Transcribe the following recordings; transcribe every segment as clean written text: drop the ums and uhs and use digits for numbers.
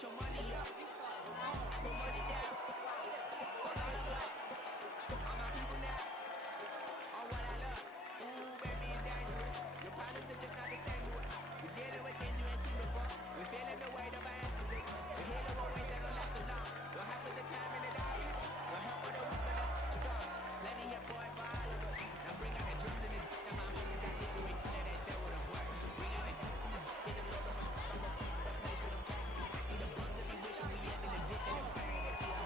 Get your money up. I put money down on all of us. All my people now. On what I love. Ooh, baby, it's dangerous. Your problems are just not the same to us. We're dealing with things you ain't seen before. We're feeling the weight of our essences. We're healing with ways that don't last too long. Your help with the time in the darkness. Your help with the weak, but the strong. Plenty here, boy, for all of us. Now bring out the drums and the and my homies got history that they say with them work. Bring out the and the hit the load of them. I'm a the place with them cat. I see the buns that be wishing we end in the ditch and the pain they see us.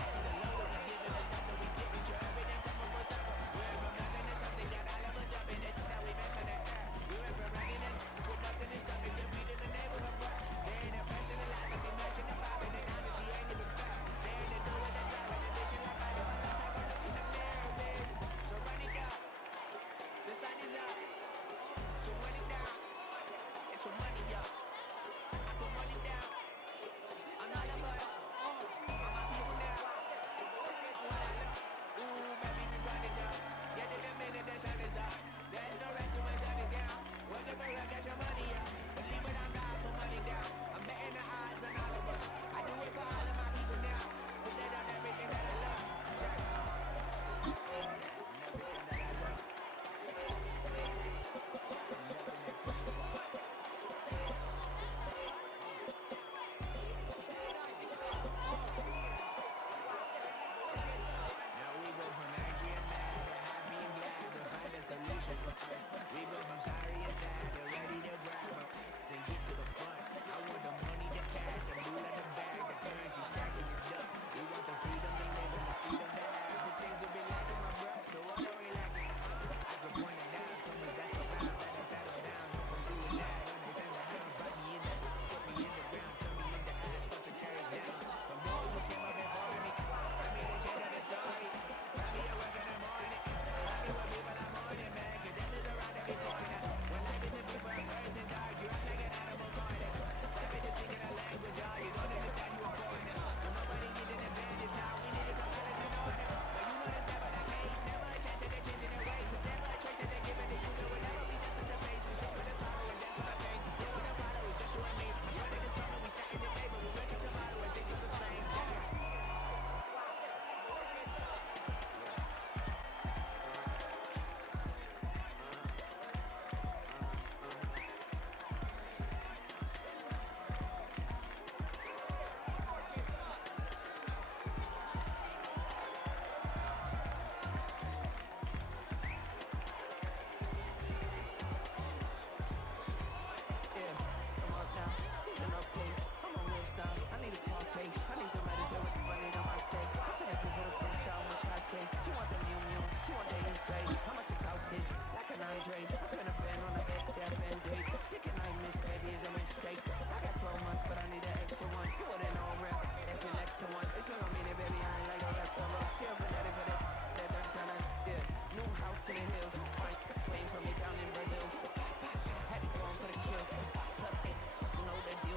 I see the load that we give and the love that we giving. Sure, everything come from a circle. We're from nothing to something that I love a jump in it. Now we back on the air. We went from running in with nothing to stop it. Just beat in the neighborhood, bro. They ain't a person alive, but be matching the vibe and honestly ain't even fair. They ain't the do with the drive and the vision like I do. Unless I go look in the mirror, baby. So run it down. The sun is up. To run it down. Get your money up. I put money down on all of us. On my people now. On what I love. Ooh, baby, we run it down. Get in the minute, the sun is up. There's no rest to my shut it down. Working for real, get your money up. Believe it on God, put money down. I'm betting the odds on all of us. I do it for all of my people now. Put that on everything that I love. On everything that I love. Nothing that comes about. Now we go from angry and mad to happy and glad to find a solution for us. We go from sorry and sad to ready to grab up, then get to the point. I want the money, the cash, the moolah, the bag, the currency, stacking it up. We want the freedom to live and the freedom to have the things we've been lacking, my bruh. So what are we lacking? I can point it down, so much that's around, better settle down. No point doing that, understand the hounds, bite me in the, put me in the ground, turn me into ash, but to carry down. From those who came up before me, I made a change of the story. Find me at work in the morning, find me with people I'm morning, man, cause death is around every corner. When life isn't free for a person, dog, you act like an animal corner. Savage is speaking a language, y'all, you don't understand you a foreigner. But nobody needs an advantage now, we needed some balance in order. But you know that's never the case, never a chance that they're changing their ways. There's never a choice that they're giving to you, there will never be just such a face. We sit with the sorrow and dance with the pain. They wanna follow, it's just you and me. I swear that it's coming, we stand in the day, but we wake up tomorrow and things are the same. I need a coffee, I need to meditate with the bunny on my steak. I finna give her a push out my cache. She want the mew, she want the say. How much it cost it? Like an Andre. I spent a band on a that band-aid. Thinking I miss baby is a mistake. I got 12 months, but I need an extra one. You wouldn't know rap, if an extra one. It's not gonna mean it, baby, I ain't like the rest of them. She a fanatic for that, yeah. New house in the hills, fine, waiting for me down in Brazil. Had to go on for the kill. It's 5+8, you know the deal.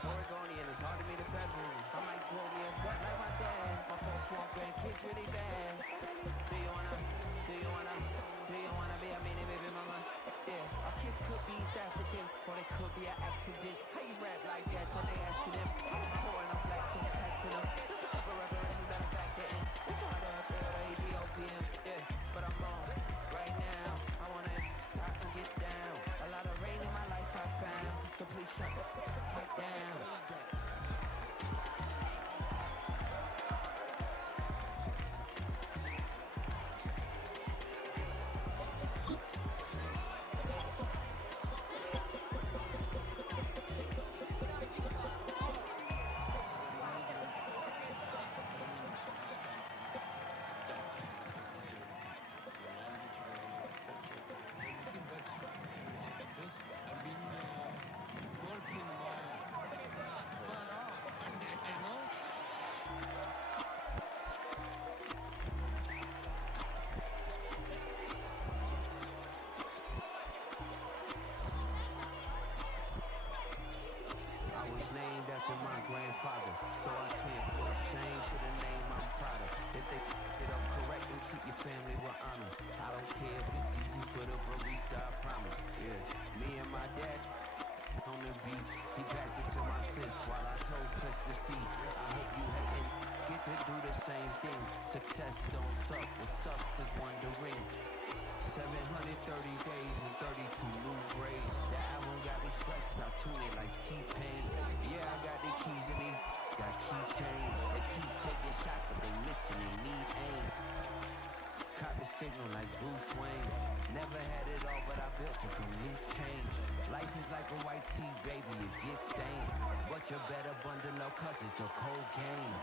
Oregonian, it's hard to meet a feather. I might grow me a gut like my dad. My folks want grandkids really bad. Do you wanna be a mini baby mama? Yeah, our kids could be East African, or they could be an accident. How you rap like that? So they asking them. I'm foreign, I'm black, so I'm taxing them. Just a couple references that I factor in. It's hard to tell the Ethiopians, yeah, but I'm wrong. Right now, I wanna stop and get down. A lot of rain in my life I found, so please shut the pipe down. beach. He passed it to my sis while I toast touch the sea. I hope you hating get to do the same thing. Success don't suck, what sucks is wondering. 730 days and 32 new grades. The album got me stressed, I tune it like T-Pain. Yeah, I got the keys and these got keychains. They keep taking shots, but they missing, they need aim. Copy signal like Bruce Wayne. Never had it all, but I built it from loose change. Life is like a white tee, baby, it gets stained. But you better bundle up, cause it's a cold game.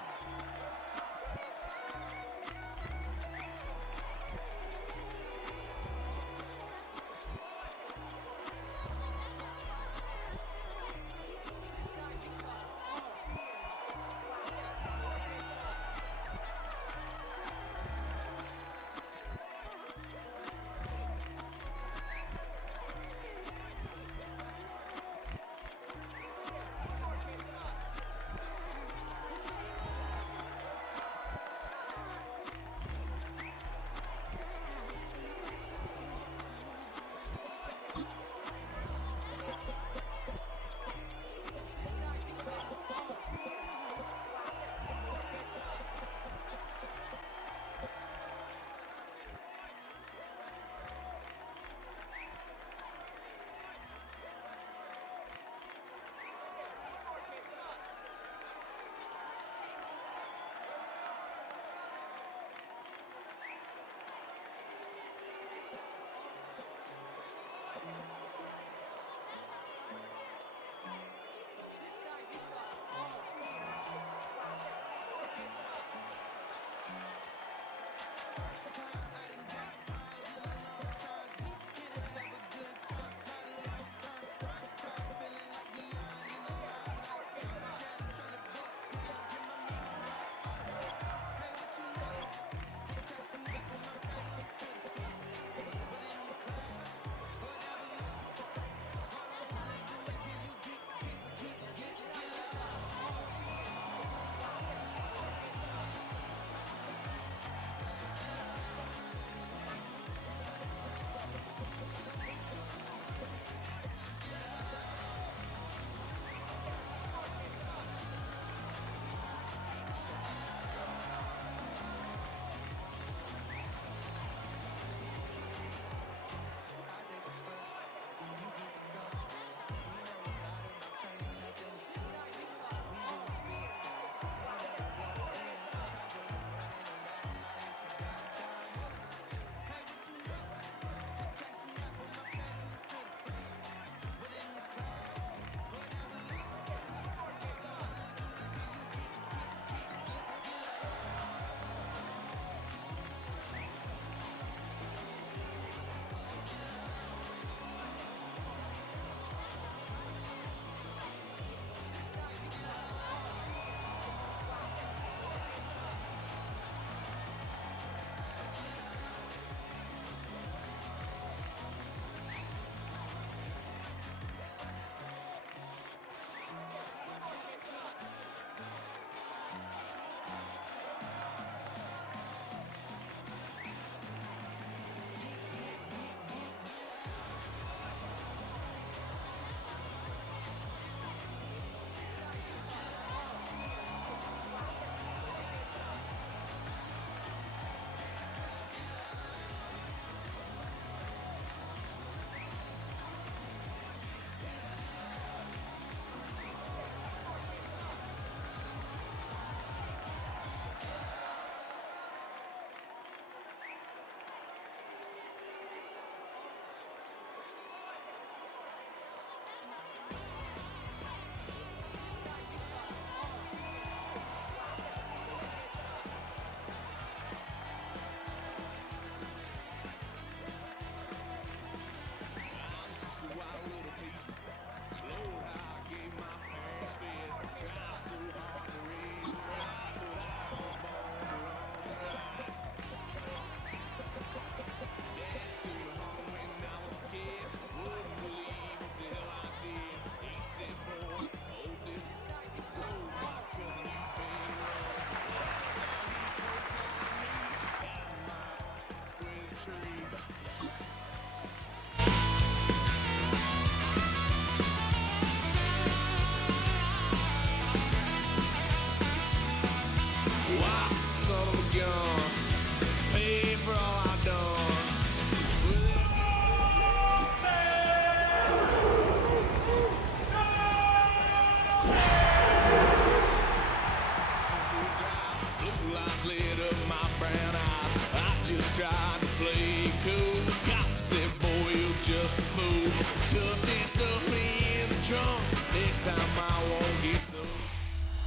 Next time I won't get so.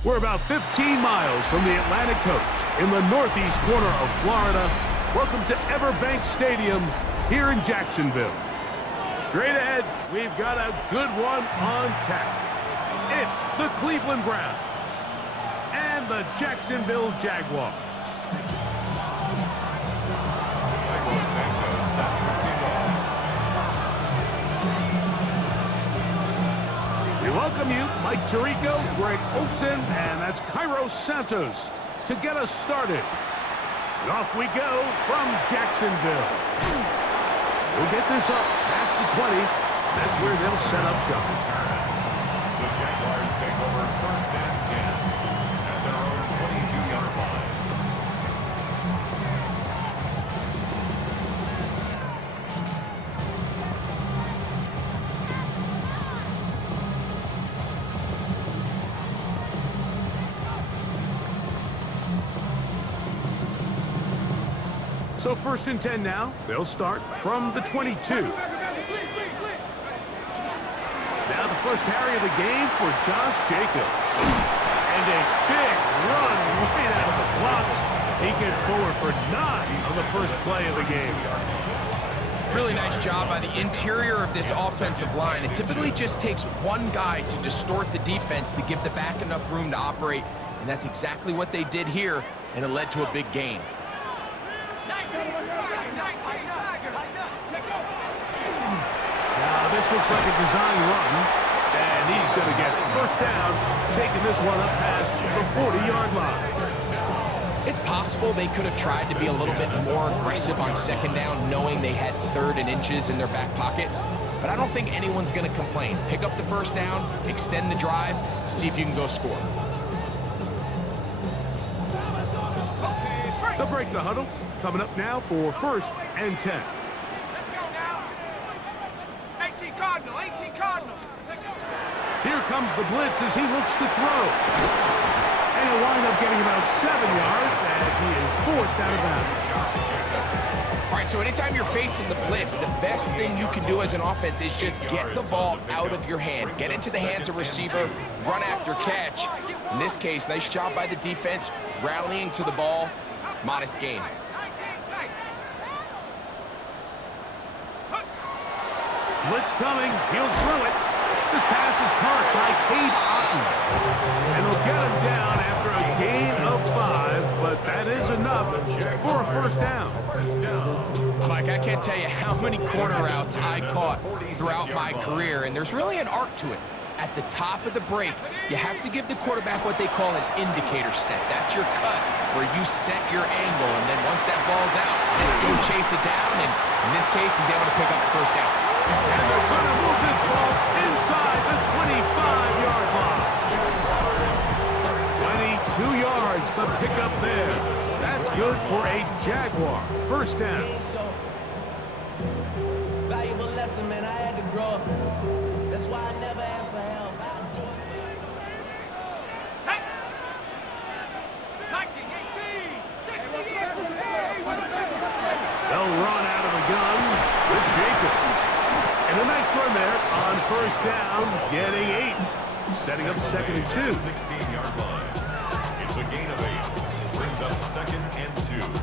We're about 15 miles from the Atlantic coast in the northeast corner of Florida. Welcome to Everbank Stadium here in Jacksonville. Straight ahead, we've got a good one on tap. It's the Cleveland Browns and the Jacksonville Jaguars. We welcome you, Mike Tirico, Greg Olson, and that's Cairo Santos to get us started. And off we go from Jacksonville. We'll get this up past the 20. That's where they'll set up shop. The Jaguars take over first and 10 at their own 22-yard line. So first and 10 now. They'll start from the 22. Now the first carry of the game for Josh Jacobs. And a big run right out of the blocks. He gets forward for 9 on the first play of the game. Really nice job by the interior of this offensive line. It typically just takes one guy to distort the defense to give the back enough room to operate. And that's exactly what they did here, and it led to a big gain. Now this looks like a design run, and he's going to get first down, taking this one up past the 40-yard line. It's possible they could have tried to be a little bit more aggressive on second down, knowing they had 3rd and inches in their back pocket. But I don't think anyone's going to complain. Pick up the first down, extend the drive, see if you can go score. They'll break the huddle. Coming up now for first and 10. Let's go now. 18 Cardinal, 18 Cardinal. Here comes the blitz as he looks to throw. And he'll wind up getting about 7 yards as he is forced out of bounds. All right, so anytime you're facing the blitz, the best thing you can do as an offense is just get the ball out of your hand. Get into the hands of receiver, run after catch. In this case, nice job by the defense, rallying to the ball. Modest gain. Blitz coming. He'll throw it. This pass is caught by Cade Otton. And he'll get him down after a gain of 5, but that is enough for a first down. Mike, I can't tell you how many corner routes I caught throughout my career, and there's really an art to it. At the top of the break, you have to give the quarterback what they call an indicator step. That's your cut, where you set your angle, and then once that ball's out, go chase it down, and in this case, he's able to pick up the first down. And they're going to move this ball inside the 25-yard line. 22 yards, the pickup there. That's good for a Jaguar. First down. Valuable lesson, man. I had to grow up. That's why I never asked for help. Check. 19, 18, 60. They'll run out of the gun with Jacobs. And a nice run there on first down, getting 8. Setting up second and 2. 16-yard line. It's a gain of 8. Brings up second and 2.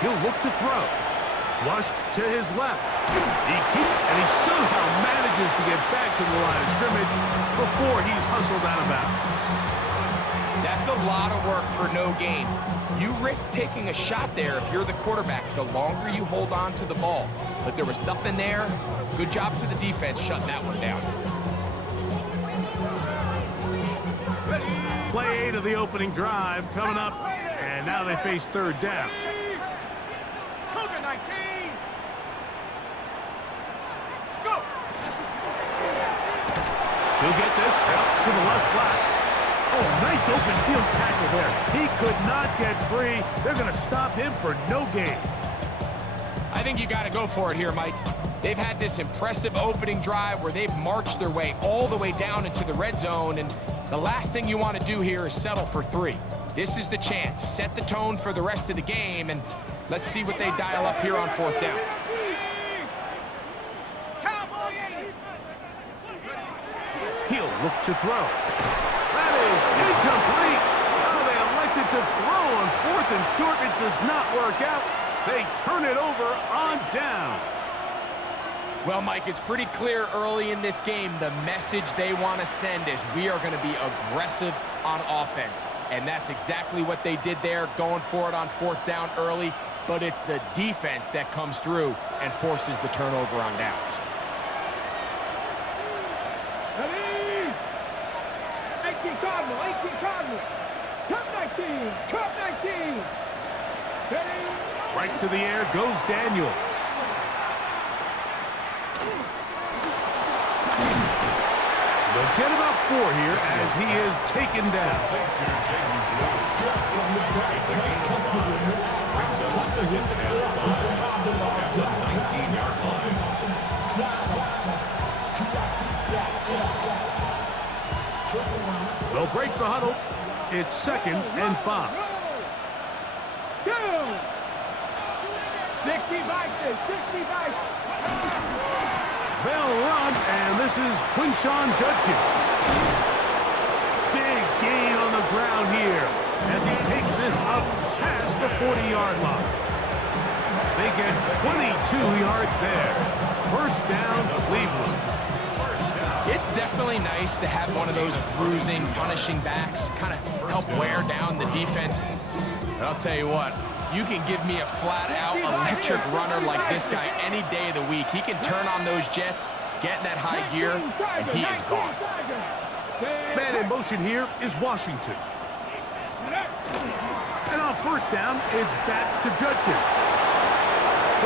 He'll look to throw. Flushed to his left. And he somehow manages to get back to the line of scrimmage before he's hustled out of bounds. That's a lot of work for no gain. You risk taking a shot there if you're the quarterback the longer you hold on to the ball. But there was nothing there. Good job to the defense shutting that one down. Play 8 of the opening drive coming up, and now they face third down. Cougar 19. Let's go. He'll get this out to the left flat. Oh, nice open field tackle there. He could not get free. They're going to stop him for no gain. I I think you got to go for it here, Mike. They've had this impressive opening drive where they've marched their way all the way down into the red zone, and the last thing you want to do here is settle for 3. This is the chance. Set the tone for the rest of the game, and let's see what they dial up here on 4th down. He'll look to throw. That is incomplete. Oh, they elected to throw on 4th and short. It does not work out. They turn it over on down. Well, Mike, it's pretty clear early in this game the message they want to send is we are going to be aggressive on offense. And that's exactly what they did there, going for it on 4th down early. But it's the defense that comes through and forces the turnover on downs. 18 Cardinal, 18 Cardinal. Cup 19, Cup 19. Right to the air goes Daniels. They'll get about 4 here as he is taken down. It's a gain of 5. Brings up 2nd and 5 at the 19-yard line. They'll break the huddle. It's 2nd and 5. 60 Vikings, 60 Vikings. They'll run, and this is Quinshawn Judkins. Big gain on the ground here as he takes this up past the 40-yard line. They get 22 yards there. 1st down, Cleveland. It's definitely nice to have one of those bruising, punishing backs kind of help wear down the defense. But I'll tell you what, you can give me a flat-out electric runner like this guy any day of the week. He can turn on those jets, get in that high gear, and he is gone. Man in motion here is Washington. And on 1st down, it's back to Judkins.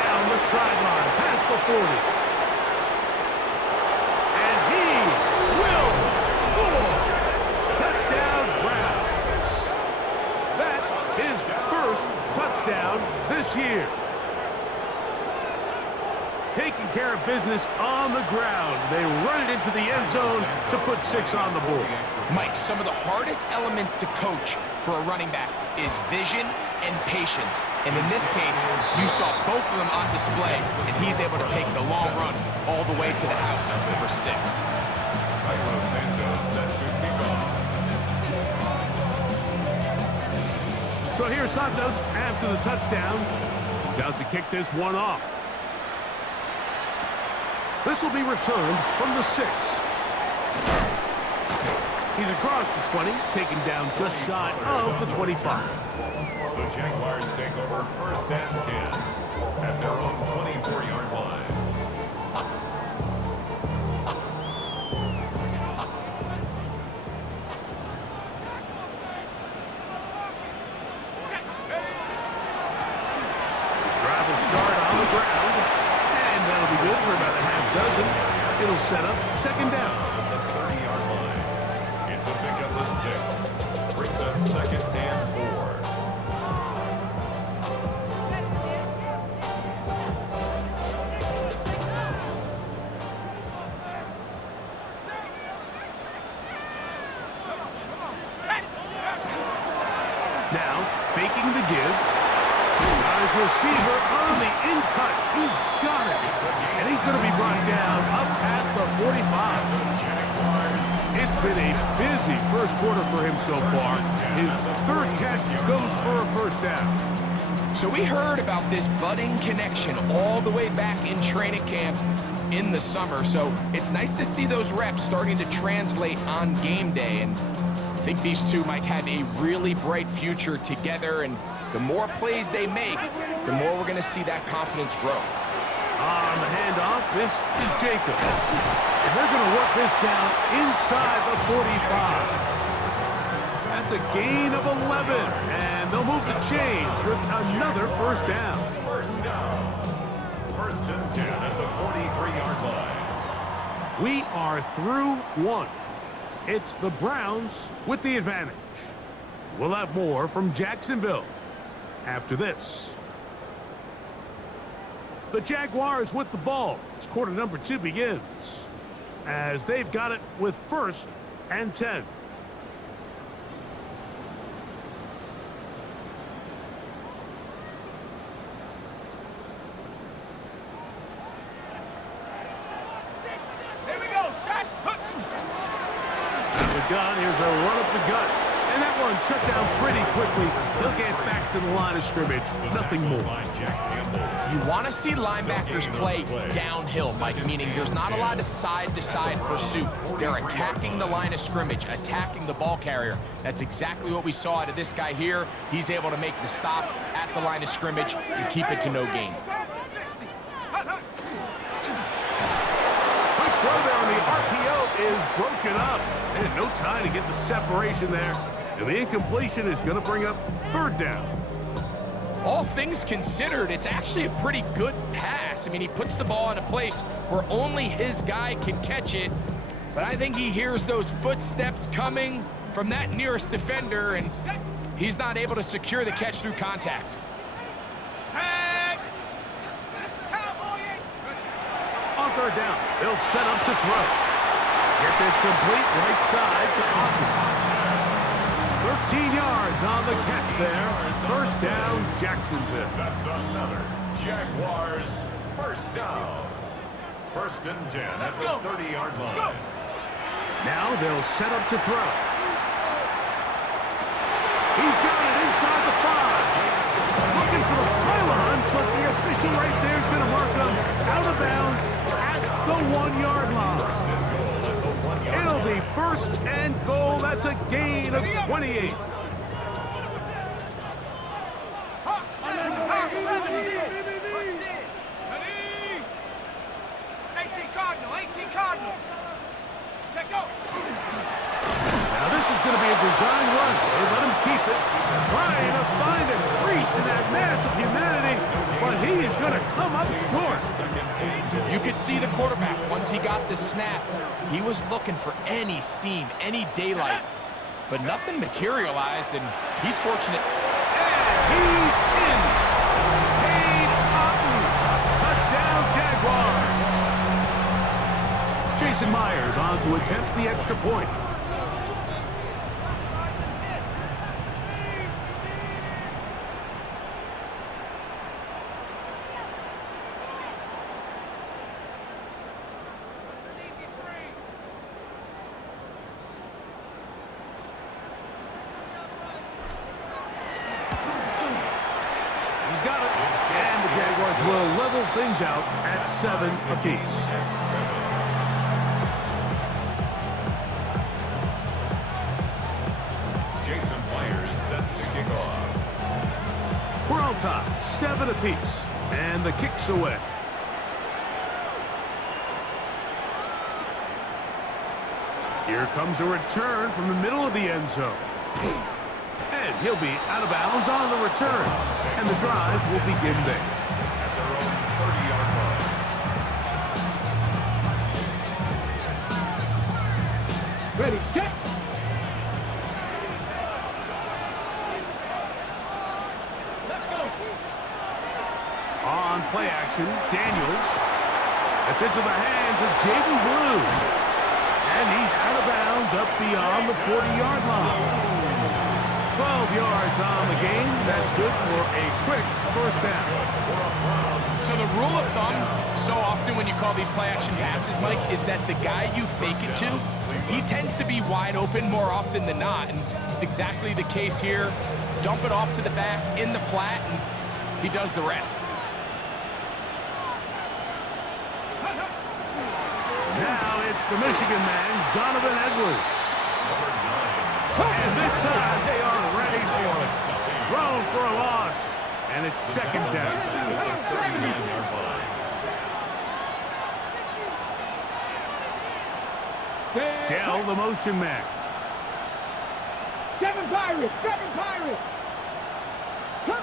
Down the sideline, past the 40. And he will score. Touchdown, Browns. That is first touchdown this year. Taking care of business on the ground. They run it into the end zone to put 6 on the board. Mike, some of the hardest elements to coach for a running back is vision and patience. And in this case, you saw both of them on display, and he's able to take the long run all the way to the house for 6. Cairo Santos set to kick off. So here's Santos after the touchdown. He's out to kick this one off. This will be returned from the 6. He's across the 20, taken down just shy of the 25. The Jaguars take over 1st and 10 at their own 24-yard line. Drive will start on the ground, and that'll be good for about a half dozen. It'll set up 2nd down. At the 30-yard line, it's a pickup of 6. Brings up 2nd and 4. Now, faking the give. Got his receiver on the in-cut. He's got it. And he's going to be brought down up past the 45. It's been a busy first quarter for him so far. His 3rd catch goes for a 1st down. So we heard about this budding connection all the way back in training camp in the summer. So it's nice to see those reps starting to translate on game day. And I think these two might have a really bright future together. And the more plays they make, the more we're going to see that confidence grow. On the handoff, this is Jacobs. And they're going to work this down inside the 45. That's a gain of 11. And they'll move the chains with another 1st down. 1st down. 1st and 10 at the 43-yard line. We are through 1. It's the Browns with the advantage. We'll have more from Jacksonville after this. The Jaguars with the ball as quarter number 2 begins, as they've got it with 1st and 10. Here we go, shot. The gun, here's a run up the gut. And that one shut down pretty quickly. He'll get back to the line of scrimmage. Nothing more. You want to see linebackers play downhill, Mike, meaning there's not a lot of side-to-side pursuit. They're attacking the line of scrimmage, attacking the ball carrier. That's exactly what we saw out of this guy here. He's able to make the stop at the line of scrimmage and keep it to no gain. Quick throw there on the RPO is broken up. And no time to get the separation there. And the incompletion is going to bring up 3rd down. All things considered, it's actually a pretty good pass. I mean, he puts the ball in a place where only his guy can catch it. But I think he hears those footsteps coming from that nearest defender, and he's not able to secure the catch through contact. On 3rd down, they'll set up to throw. Get this complete right side to Usfl. 13 yards on the catch there. 1st down, Jacksonville. That's another Jaguars 1st down. 1st and 10 at the 30-yard line. Now they'll set up to throw. He's got it inside the 5. Looking for the pylon, but the official right there is going to mark him out of bounds at the 1-yard line. It'll be 1st and goal. That's a gain of 28. Hawk 70. 18 Cardinal. Check go. Now this is going to be a design run. They let him keep it. Trying to find a crease in that mass of humanity, but he is going to come up short. You could see the quarterback, once he got the snap, he was looking for any seam, any daylight, but nothing materialized, and he's fortunate. And he's in. Paid touchdown, Jaguars. Jason Myers on to attempt the extra point. Will level things out at 7 apiece. Jason Myers set to kick off. We're all tied, 7 apiece, and the kick's away. Here comes a return from the middle of the end zone. And he'll be out of bounds on the return, and the drive will begin there. Ready, set. Let's go. On play action, Daniels. It's into the hands of Jaden Blue. And he's out of bounds up beyond the 40-yard line. 12 yards on the game. That's good for a quick 1st down. So the rule of thumb, so often when you call these play-action passes, Mike, is that the guy you fake it to, he tends to be wide open more often than not, and it's exactly the case here. Dump it off to the back in the flat, and he does the rest. Now it's the Michigan man, Donovan Edwards. And this time they are ready for it. Thrown for a loss, and it's 2nd down. Dell, the motion man. 7 Pirates. Cup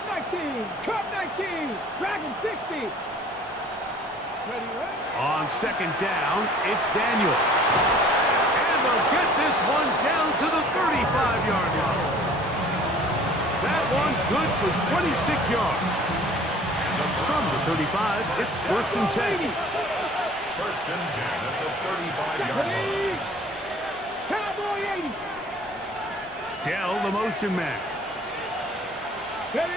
19. Dragon 60. Ready, right? On 2nd down, it's Daniel. And they'll get this one down to the 35-yard line. That one good for 26 yards. And the From the 35, it's 1st and 10. First and 10 at the 35-yard line. Cowboy 80. Dell, the motion man. Ready.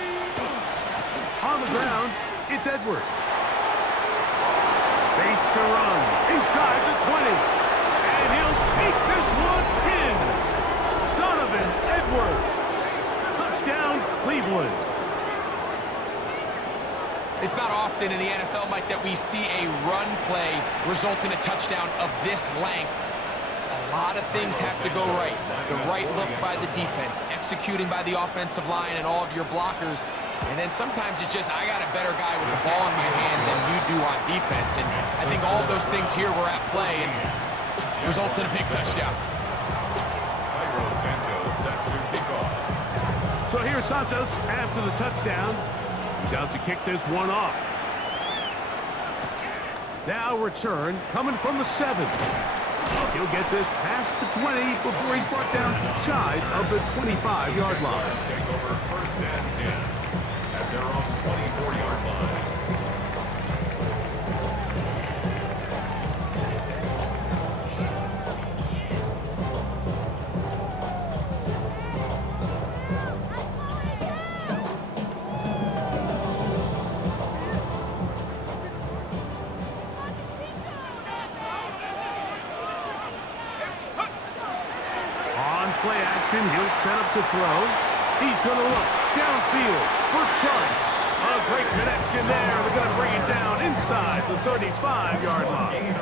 On the ground, it's Edwards. Space to run inside the 20. And he'll take this one in. Donovan Edwards. Touchdown, Cleveland. It's not often in the NFL, Mike, that we see a run play result in a touchdown of this length. A lot of things have to go right. The right look by the defense, executing by the offensive line and all of your blockers. And then sometimes it's just, I got a better guy with the ball in my hand than you do on defense. And I think all of those things here were at play and results in a big touchdown. Set to kick off. So here's Santos after the touchdown. He's out to kick this one off. Now return coming from the 7. He'll get this past the 20 before he's brought down shy of the 25-yard line. Let's take over 1st and 10 at their own 24-yard line. Play action, he'll set up to throw. He's going to look downfield for Chubb. A great connection there. They're going to bring it down inside the 35-yard line.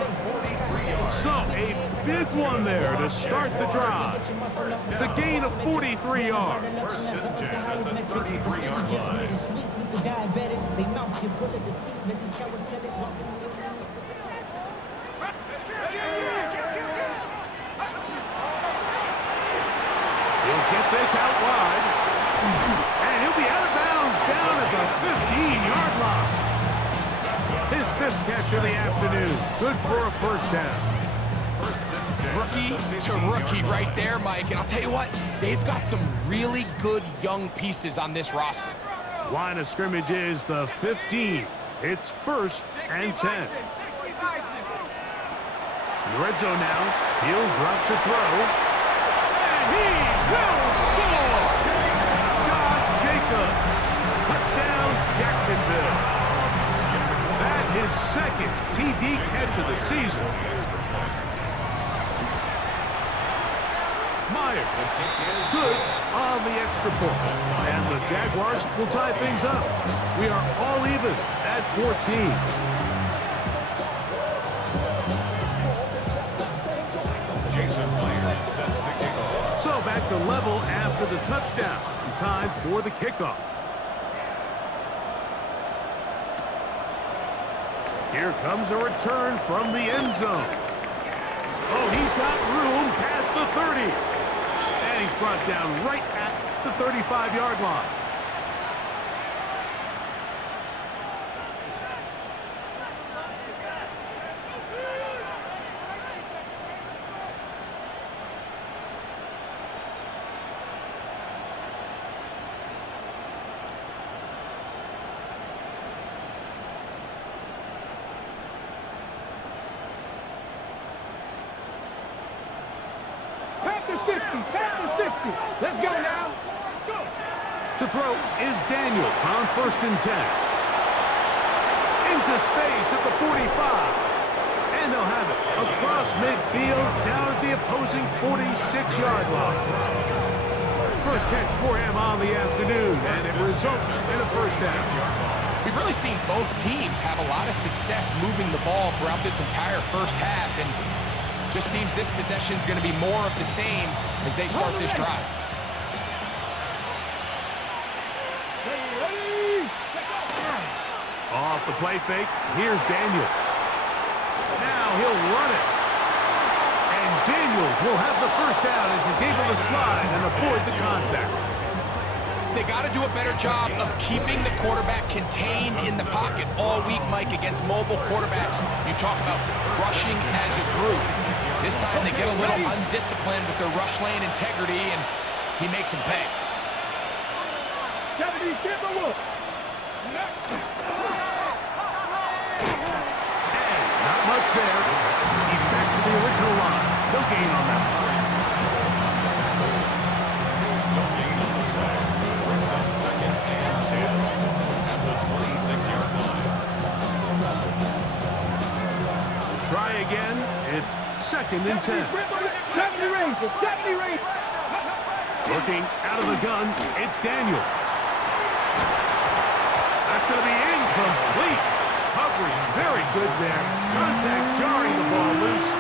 So a big one there to start the drive. It's a gain of 43 yards. 1st and 10 at the 33-yard line. He'll get this out wide. And he'll be out of bounds down at the 15-yard line. His 5th catch of the afternoon. Good for a 1st down. Rookie to rookie right there, Mike. And I'll tell you what, they've got some really good young pieces on this roster. Line of scrimmage is the 15. It's 1st and 10. In the red zone now. He'll drop to throw. He will score! Josh Jacobs. Touchdown, Jacksonville. That his 2nd TD catch of the season. Myers, good on the extra point. And the Jaguars will tie things up. We are all even at 14. So back to level after the touchdown. And time for the kickoff. Here comes a return from the end zone. Oh, he's got room past the 30. And he's brought down right at the 35-yard line. Let's go now. Go. To throw is Daniels on 1st and 10. Into space at the 45. And they'll have it across midfield down at the opposing 46-yard line. First catch for him on the afternoon, and it results in a 1st down. We've really seen both teams have a lot of success moving the ball throughout this entire 1st half, and just seems this possession's going to be more of the same as they start this drive. Off the play fake, here's Daniels. Now he'll run it. And Daniels will have the 1st down as he's able to slide and avoid the contact. They got to do a better job of keeping the quarterback contained in the pocket all week, Mike, against mobile quarterbacks. You talk about rushing as a group. This time they get a little undisciplined with their rush lane integrity, and he makes them pay. And not much there. He's back to the original line. No gain on that one. No gain on the play. Brings up 2nd and 10 at the 26-yard line. Try again. It's 2nd and 10. 70 range, 70 range. Looking out of the gun, it's Daniels. That's going to be incomplete. Coverage very good there. Contact jarring the ball loose.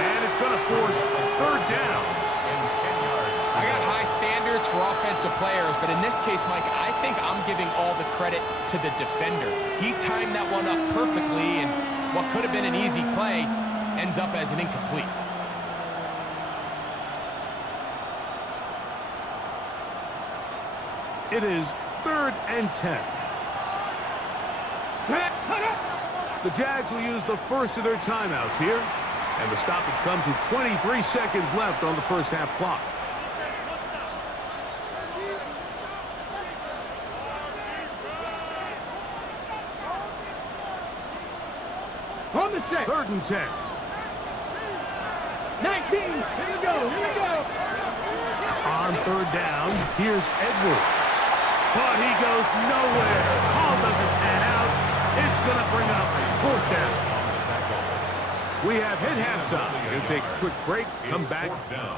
And it's going to force a 3rd down. And 10 yards. I got high standards for offensive players, but in this case, Mike, I think I'm giving all the credit to the defender. He timed that one up perfectly, and what could have been an easy play ends up as an incomplete. It is 3rd and 10. The Jags will use the first of their timeouts here. And the stoppage comes with 23 seconds left on the first half clock. On the set. 3rd and 10. 19. Here we go. Here we go. On 3rd down, here's Edwards. But he goes nowhere. Call doesn't pan out. It's going to bring up 4th down. We have hit halftime. We'll take a quick break, come back,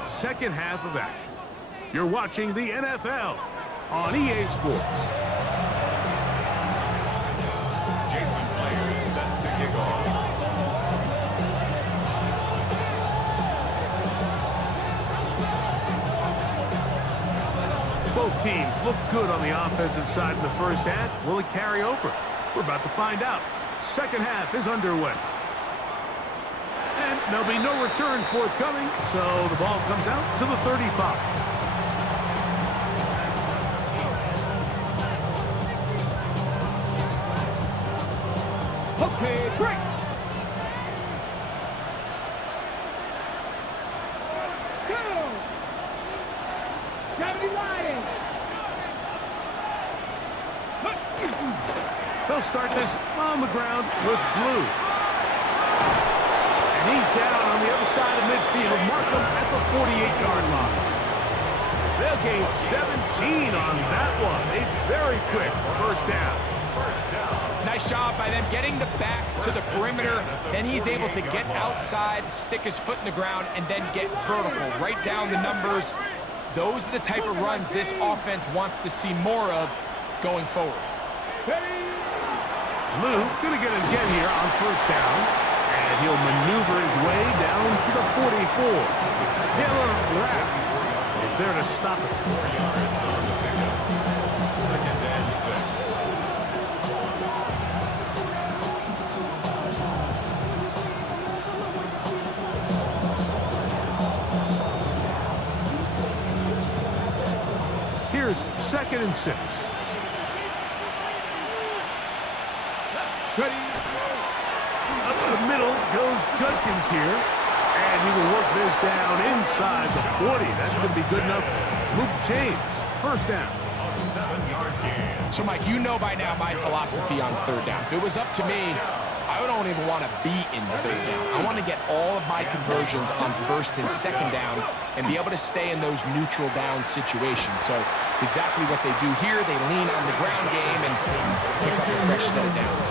second half of action. You're watching the NFL on EA Sports. Jason Player is set to kick off. Both teams look good on the offensive side in the first half. Will it carry over? We're about to find out. Second half is underway. And there'll be no return forthcoming, so the ball comes out to the 35. Okay, break. Go. 70 Lions. They'll start this on the ground with Blue. And he's down on the other side of midfield. Mark him at the 48-yard line. They'll gain 17 on that one. A very quick first down. Nice job by them getting the back to the perimeter. Then he's able to get outside, stick his foot in the ground, and then get vertical. Right down the numbers. Those are the type of runs this offense wants to see more of going forward. Lou gonna get it again here on first down. And he'll maneuver his way down to the 44. Taylor Rapp is there to stop it. 4 yards on the pickup. 2nd and 6. Here's 2nd and 6. Up the middle goes Judkins here. And he will work this down inside the 40. That's going to be good enough to move the chains. First down. A 7-yard gain. So, Mike, you know by now my philosophy on 3rd down. If it was up to me, I don't even want to be in 3rd down. I want to get all of my conversions on 1st and 2nd down and be able to stay in those neutral down situations. So it's exactly what they do here. They lean on the ground game and pick up a fresh set of downs.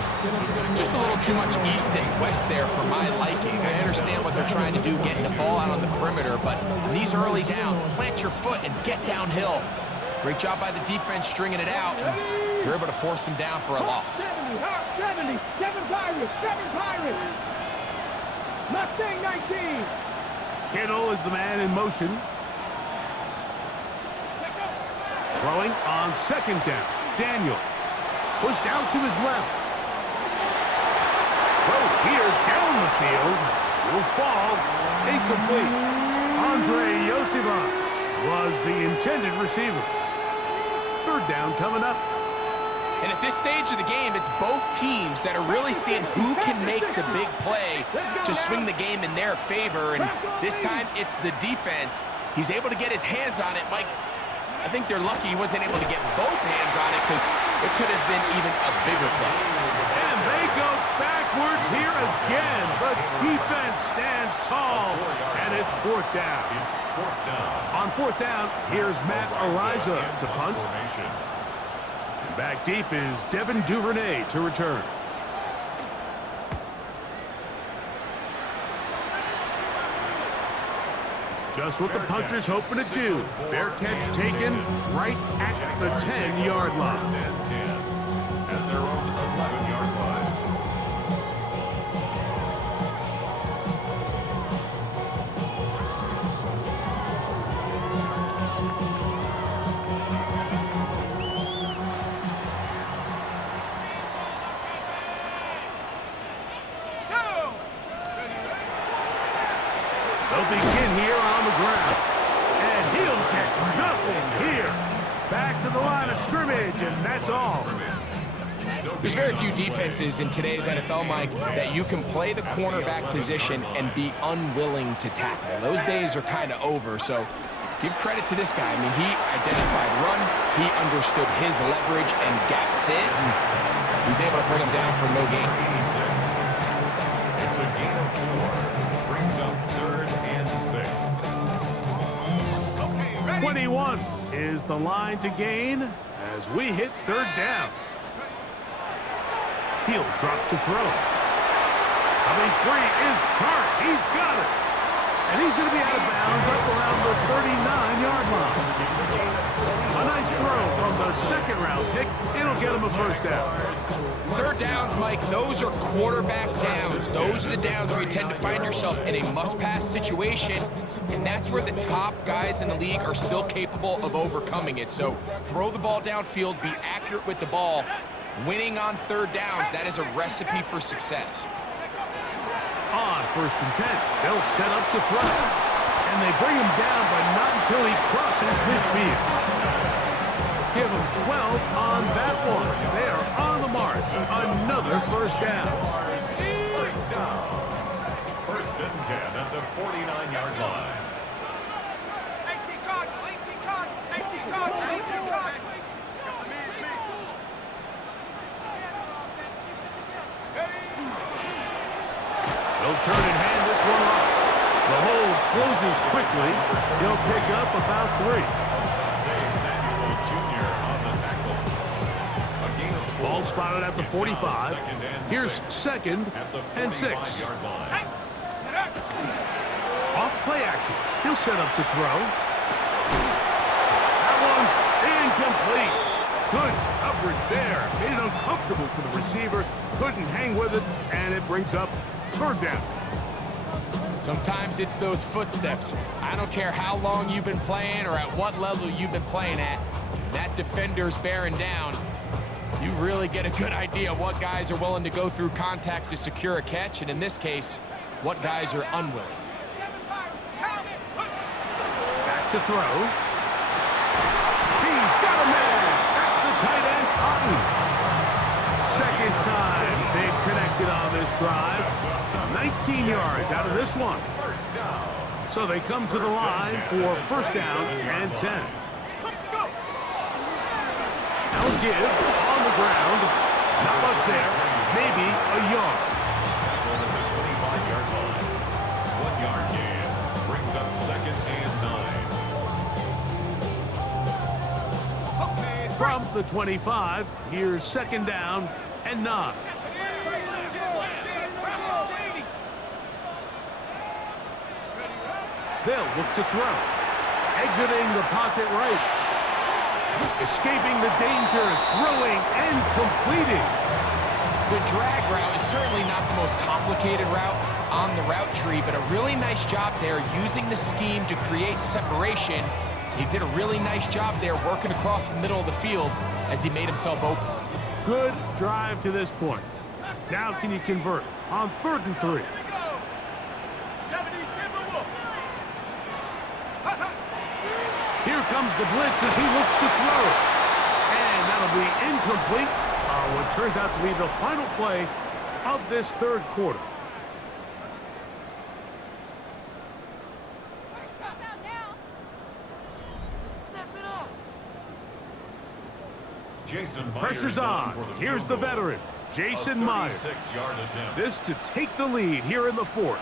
Just a little too much east and west there for my liking. I understand what they're trying to do, getting the ball out on the perimeter, but in these early downs, plant your foot and get downhill. Great job by the defense stringing it out. You're able to force them down for a loss. 70, 7 Pirates, 7 Pirates. Mustang 19. Kittle is the man in motion. Throwing on 2nd down. Daniel pushed out to his left. Throw here down the field. Will fall. Incomplete. Andre Yosivach was the intended receiver. 3rd down coming up. And at this stage of the game, it's both teams that are really seeing who can make the big play to swing the game in their favor. And this time, it's the defense. He's able to get his hands on it. Mike, I think they're lucky he wasn't able to get both hands on it because it could have been even a bigger play. And they go backwards here again. The defense stands tall, and it's fourth down. It's fourth down. On fourth down, here's Matt Ariza to punt. Formation. And back deep is Devin Duvernay to return. Just what the punter's hoping to do. Fair catch taken right at the 10-yard line. First and 10 at their own 11-yard line. They'll begin here on the ground. And he'll get nothing here. Back to the line of scrimmage, and that's all. There's very few defenses in today's NFL, Mike, that you can play the cornerback position and be unwilling to tackle. Those days are kind of over, so give credit to this guy. I mean, he identified run, he understood his leverage and gap fit, and he's able to bring him down for no gain. 86. It's a gain of 4. Brings up 3rd and 6. 21 is the line to gain as we hit third down. He'll drop to throw. Coming free is Hart. He's got it. And he's going to be out of bounds up around the 39-yard line. A nice throw from the second-round pick. It'll get him a first down. Third downs, Mike, those are quarterback downs. Those are the downs where you tend to find yourself in a must-pass situation, and that's where the top guys in the league are still capable of overcoming it. So throw the ball downfield, be accurate with the ball. Winning on third downs, that is a recipe for success. On first and 10, they'll set up to throw. And they bring him down, but not until he crosses midfield. Give him 12 on that one. They are on the march. Another first down. First down. First and 10 at the 49-yard line. 18 Cardinal, 18 Cardinal, 18 Cardinal, 18 Cardinal. They'll turn and hand this one off. The hole closes quickly. He'll pick up about 3. Samuel Jr. on the tackle. A gain of 4. Ball spotted at the 45. Here's second and 6. Line. Off play action. He'll set up to throw. That one's incomplete. Good coverage there. Made it uncomfortable for the receiver. Couldn't hang with it, and it brings up third down. Sometimes it's those footsteps. I don't care how long you've been playing or at what level you've been playing at. That defender's bearing down. You really get a good idea what guys are willing to go through contact to secure a catch, and in this case, what guys are unwilling. Back to throw. He's got a man. That's the tight end, Otten. Second time they've connected on this drive. 19 yards out of this one. So they come to the line for first down and 10. Now give on the ground. Not much there. Maybe a yard. Tackle at the 25-yard line. 1 yard gain. Brings up 2nd and 9. From the 25, here's second down and 9. They'll look to throw. Exiting the pocket right. Escaping the danger, throwing and completing. The drag route is certainly not the most complicated route on the route tree, but a really nice job there using the scheme to create separation. He did a really nice job there working across the middle of the field as he made himself open. Good drive to this point. Now can you convert on 3rd and 3? Here comes the blitz as he looks to throw. And that'll be incomplete. What turns out to be the final play of this third quarter. Jason Pressure's on. Here's the veteran. Jason Myers. 36-yard attempt. This to take the lead here in the fourth.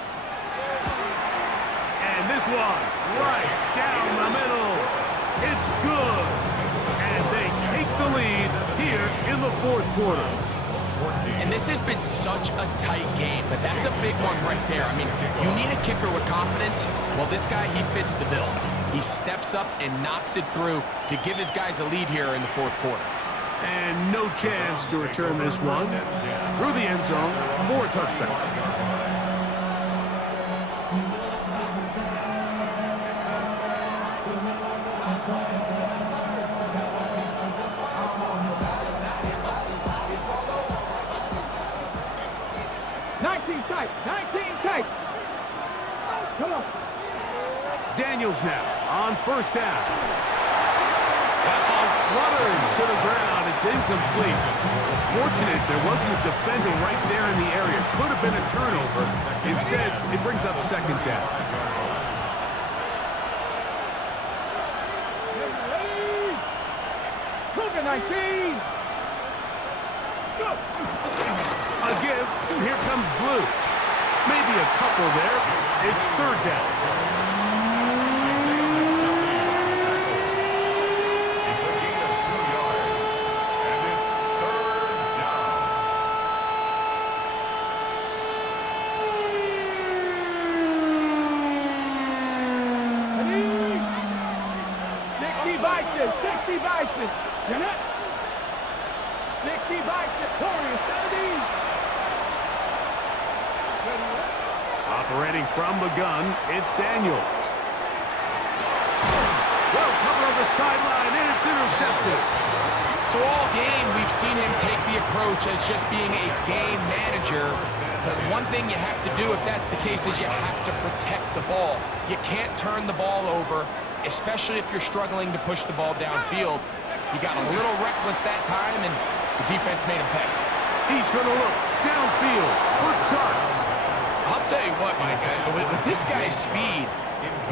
And this one, right down the middle. It's good. And they take the lead here in the fourth quarter. And this has been such a tight game, but that's a big one right there. I mean, you need a kicker with confidence. Well, this guy, he fits the bill. He steps up and knocks it through to give his guys a lead here in the fourth quarter. And no chance to return this one through the end zone for a touchback. Tight, 19 tight. Come on. Daniels now on first down. That ball flutters to the ground. It's incomplete. Fortunate there wasn't a defender right there in the area. Could have been a turnover. Instead, it brings up second down. Cougar 19. Go. A give. Here comes Blue. Maybe a couple there. It's third down. It's a gain of 2 yards, and it's third down. Bison, 60 Bison. You're not. 60 Bison, Corey, 70. Operating from the gun, it's Daniels. Well, cover on the sideline, and it's intercepted. So all game, we've seen him take the approach as just being a game manager. But one thing you have to do if that's the case is you have to protect the ball. You can't turn the ball over, especially if you're struggling to push the ball downfield. He got a little reckless that time, and the defense made him pay. He's going to look downfield for Chark. I'll tell you what, Mike, with this guy's speed,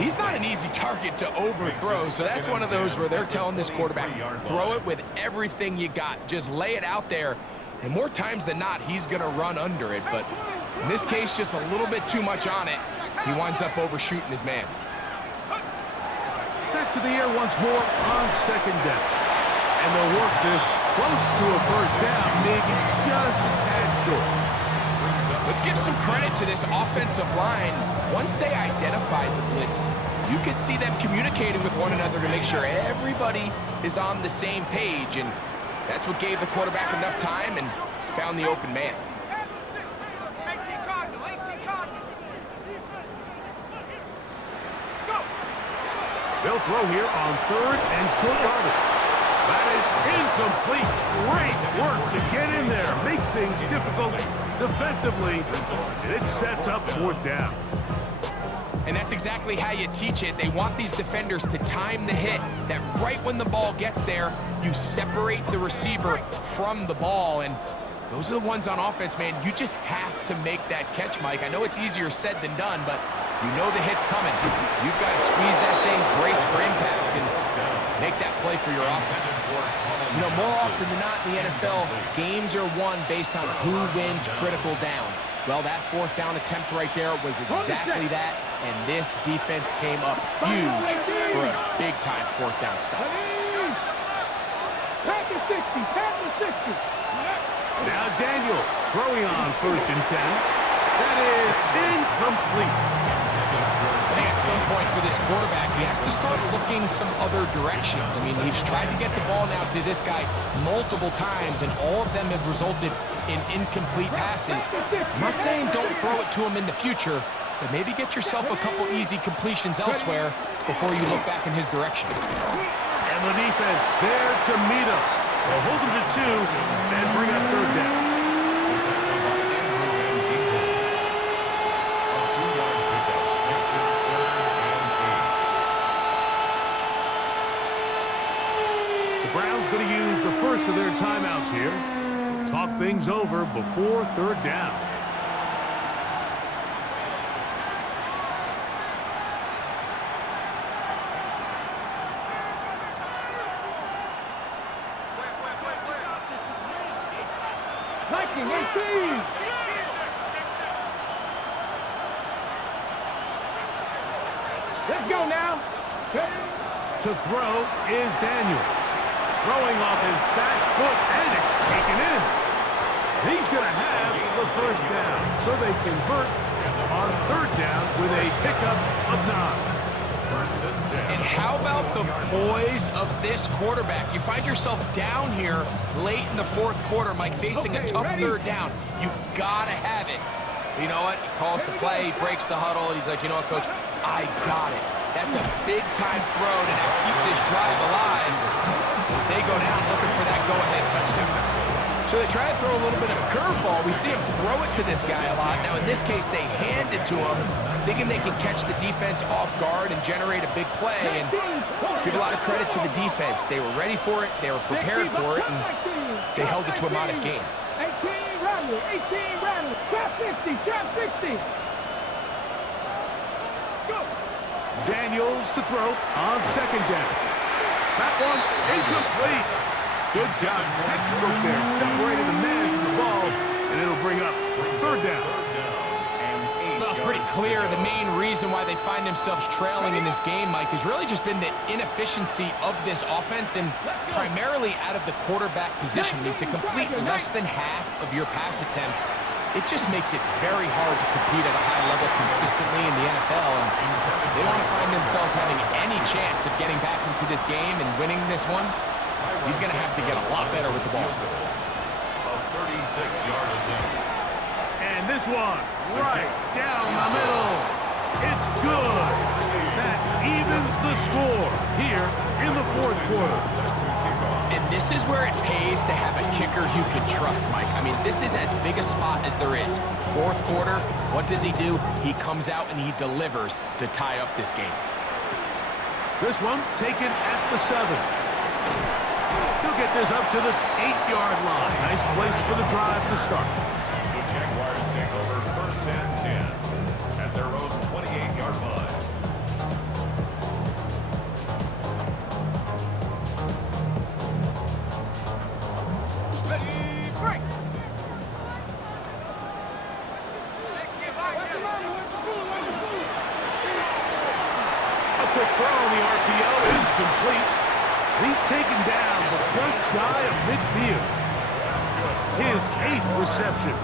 he's not an easy target to overthrow. So that's one of those where they're telling this quarterback, throw it with everything you got. Just lay it out there. And more times than not, he's going to run under it. But in this case, just a little bit too much on it. He winds up overshooting his man. Back to the air once more on second down. And they'll work this close to a first down, maybe just a tad short. Let's give some credit to this offensive line. Once they identified the blitz, you could see them communicating with one another to make sure everybody is on the same page. And that's what gave the quarterback enough time and found the open man. They'll throw here on third and short yardage. That is incomplete. Great work to get in there, make things difficult defensively. It sets up fourth down. And that's exactly how you teach it. They want these defenders to time the hit, that right when the ball gets there, you separate the receiver from the ball. And those are the ones on offense, man. You just have to make that catch, Mike. I know it's easier said than done, but you know the hit's coming. You've got to squeeze that thing, brace for impact, and make that play for your offense. You know, more often than not in the NFL, games are won based on who wins critical downs. Well, that fourth down attempt right there was exactly that, and this defense came up huge for a big-time fourth down stop. Pass the 60, pass the 60. Now Daniels throwing on first and 10. That is incomplete. I think at some point for this quarterback, he has to start looking some other directions. I mean, he's tried to get the ball now to this guy multiple times, and all of them have resulted in incomplete passes. I'm not saying don't throw it to him in the future, but maybe get yourself a couple easy completions elsewhere before you look back in his direction. And the defense there to meet him. They'll hold him to 2 and bring up third down. The Browns going to use the first of their timeouts here. Talk things over before third down. blocking. 18. Let's go now. To throw is Daniels. Throwing off his back foot, and it's taken in. He's going to have the first down, so they convert on third down with a pickup of 9. And how about the poise of this quarterback? You find yourself down here late in the fourth quarter, Mike, facing a tough third down. You've got to have it. You know what? He calls the play, he breaks the huddle, and he's like, you know what, Coach? I got it. That's a big-time throw to now keep this drive alive as they go down looking for that go-ahead touchdown. So they try to throw a little bit of a curveball. We see him throw it to this guy a lot. Now, in this case, they hand it to him, thinking they can catch the defense off guard and generate a big play. And let's give a lot of credit to the defense. They were ready for it, they were prepared for it, and they held it to a modest gain. 18 Rattler, 18 Rattler. Trap 50, trap 60. Go. Daniels to throw on second down. That one incomplete. Good job, textbook there. Separated the man from the ball, and it'll bring up third down. Well, it's pretty clear the main reason why they find themselves trailing in this game, Mike, has really just been the inefficiency of this offense and primarily out of the quarterback position. I mean, to complete less than half of your pass attempts, it just makes it very hard to compete at a high level consistently in the NFL. And if they want to find themselves having any chance of getting back into this game and winning this one, he's going to have to get a lot better with the ball. A 36-yard attempt. And this one, right down the middle. It's good. That evens the score here in the fourth quarter. And this is where it pays to have a kicker you can trust, Mike. I mean, this is as big a spot as there is. Fourth quarter, what does he do? He comes out and he delivers to tie up this game. This one taken at the 7. He'll get this up to the 8-yard line. Nice place for the drive to start. The Jaguars take over first and 10 at their own 28-yard line. Ready, break. A quick throw on the RPO is complete. He's taken down, but just shy of midfield. His 8th reception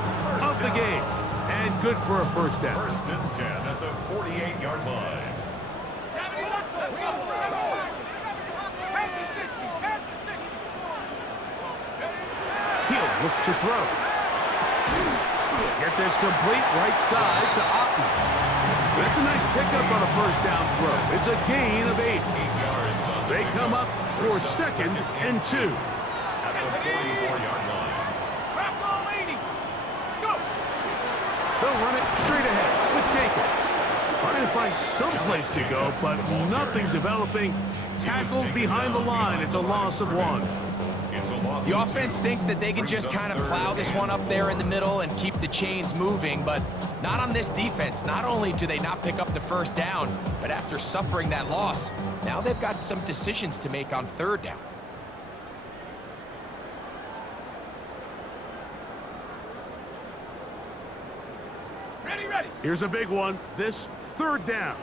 of the game, and good for a first down. First and 10 at the 48-yard line. He'll look to throw. Get this complete right side to Otten. That's a nice pickup on a first down throw. It's a gain of 8. 8 yards on the They come up for second and 2. at the 44-yard line. They'll run it straight ahead with Jacobs. Trying to find some place to go, but nothing developing. Tackled behind the line. It's a loss of 1. It's a loss. The offense thinks that they can just kind of plow this one up there in the middle and keep the chains moving, but not on this defense. Not only do they not pick up the first down, but after suffering that loss, now they've got some decisions to make on third down. Ready. Here's a big one. This third down.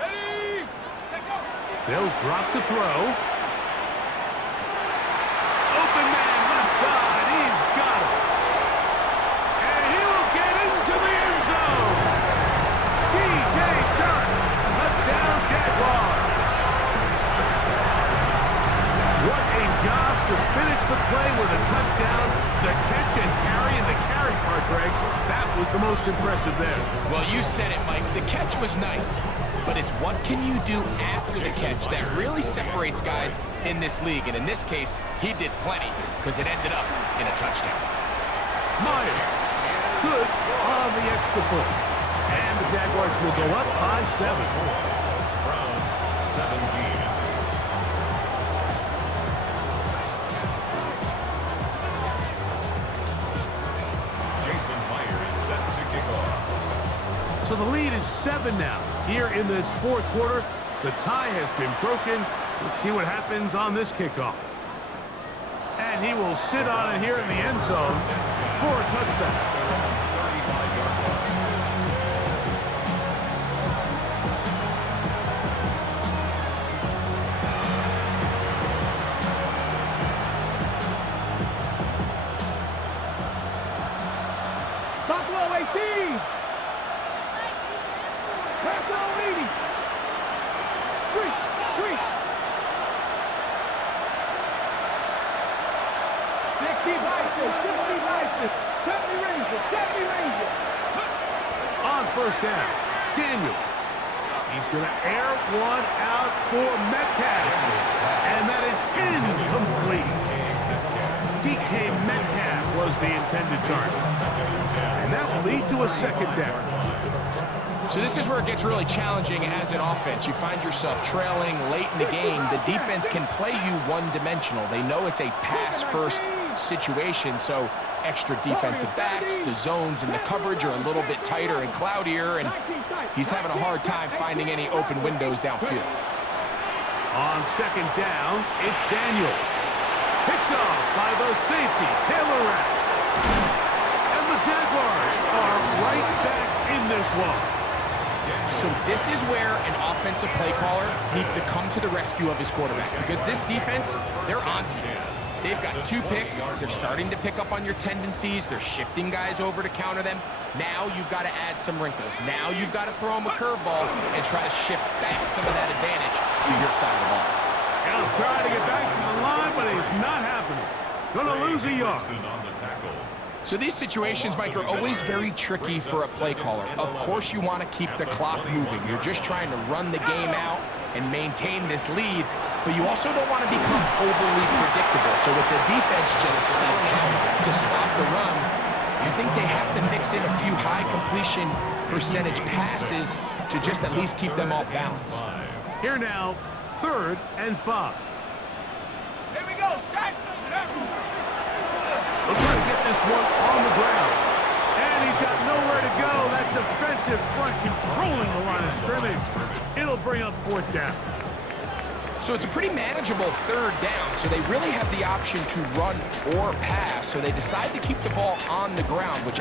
Ready. They'll drop to throw. Open man left side. He's got it. And he will get into the end zone. DJ Chark. Touchdown Jaguars. What a job to finish the play with a touchdown. The catch and carry, and the carry part, Greg, that was the most impressive there. Well, you said it, Mike. The catch was nice, but it's what can you do after the catch that really separates guys in this league. And in this case, he did plenty because it ended up in a touchdown. Myers, good on the extra point. And the Jaguars will go up by 7. Browns 17. So the lead is 7 now. Here in this fourth quarter, the tie has been broken. Let's see what happens on this kickoff. And and he will sit on it here in the end zone for a touchback. Buffalo 18. Buffalo 80. 3. 60 Bison, 60 Bison, 70 Rangers, 70 Rangers. On first down, Daniels. He's going to air one out for Metcalf. And that is incomplete. DK Metcalf was the intended target. And that will lead to a second down. So this is where it gets really challenging as an offense. You find yourself trailing late in the game. The defense can play you one-dimensional. They know it's a pass-first situation, so extra defensive backs, the zones and the coverage are a little bit tighter and cloudier, and he's having a hard time finding any open windows downfield. On second down, it's Daniels. Picked off by the safety, Taylor Rapp. And the Jaguars are right back in this one. So this is where an offensive play caller needs to come to the rescue of his quarterback, because this defense, they're onto you. They've got 2 picks. They're starting to pick up on your tendencies. They're shifting guys over to counter them. Now you've got to add some wrinkles. Now you've got to throw them a curveball and try to shift back some of that advantage to your side of the ball. He'll try to get back to the line, but it's not happening. Gonna lose a yard. So these situations, Mike, are always very tricky for a play caller. Of course you want to keep the clock moving. You're just trying to run the game out and maintain this lead, but you also don't want to become overly predictable. So with the defense just selling out to stop the run, I think they have to mix in a few high completion percentage passes to just at least keep them off balance. Here now, 3rd and 5. Here we go, set. They'll try to get this one on the ground. And he's got nowhere to go. That defensive front controlling the line of scrimmage. It'll bring up 4th down. So it's a pretty manageable 3rd down, so they really have the option to run or pass, so they decide to keep the ball on the ground, which